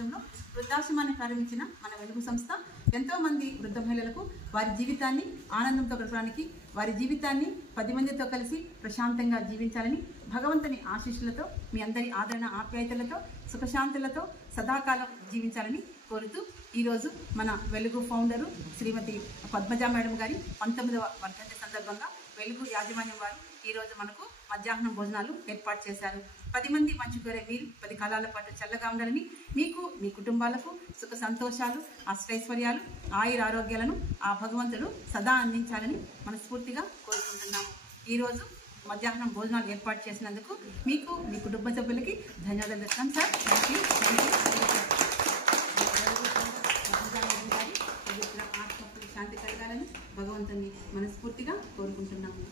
రాష్ట్రంలో వృద్ధాశ్రమాన్ని ప్రారంభించిన మన వెలుగు సంస్థ ఎంతో మంది వృద్ధ మహిళలకు వారి జీవితాన్ని ఆనందంతో గడపడానికి, వారి జీవితాన్ని 10 మందితో కలిసి ప్రశాంతంగా జీవించాలని భగవంతుని ఆశీస్సులతో మీ అందరి ఆదరణ ఆప్యాయతలతో సుఖశాంతులతో సదాకాలం జీవించాలని కోరుతూ ఈరోజు మన వెలుగు ఫౌండరు శ్రీమతి పద్మజ మేడం గారి 19వ వర్ధంతి సందర్భంగా వెలుగు యాజమాన్యం వారు ఈరోజు మనకు మధ్యాహ్నం భోజనాలు ఏర్పాటు చేశారు. 10 మంది మంచి కోరే మీరు 10 కాలాల పాటు చల్లగా ఉండాలని, మీకు మీ కుటుంబాలకు సుఖ సంతోషాలు అష్టైశ్వర్యాలు ఆయుర ఆరోగ్యాలను ఆ భగవంతుడు సదా అందించాలని మనస్ఫూర్తిగా కోరుకుంటున్నాము. ఈరోజు మధ్యాహ్నం భోజనాలు ఏర్పాటు చేసినందుకు మీకు మీ కుటుంబ సభ్యులకి ధన్యవాదాలు చెప్తాం సార్. Thank you. ఆత్మకు శాంతి కలగాలని భగవంతుని మనస్ఫూర్తిగా కోరుకుంటున్నాము.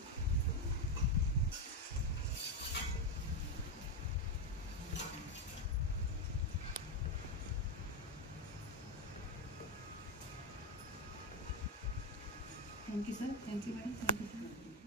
Thank you, sir. Thank you, madam. Thank you, sir.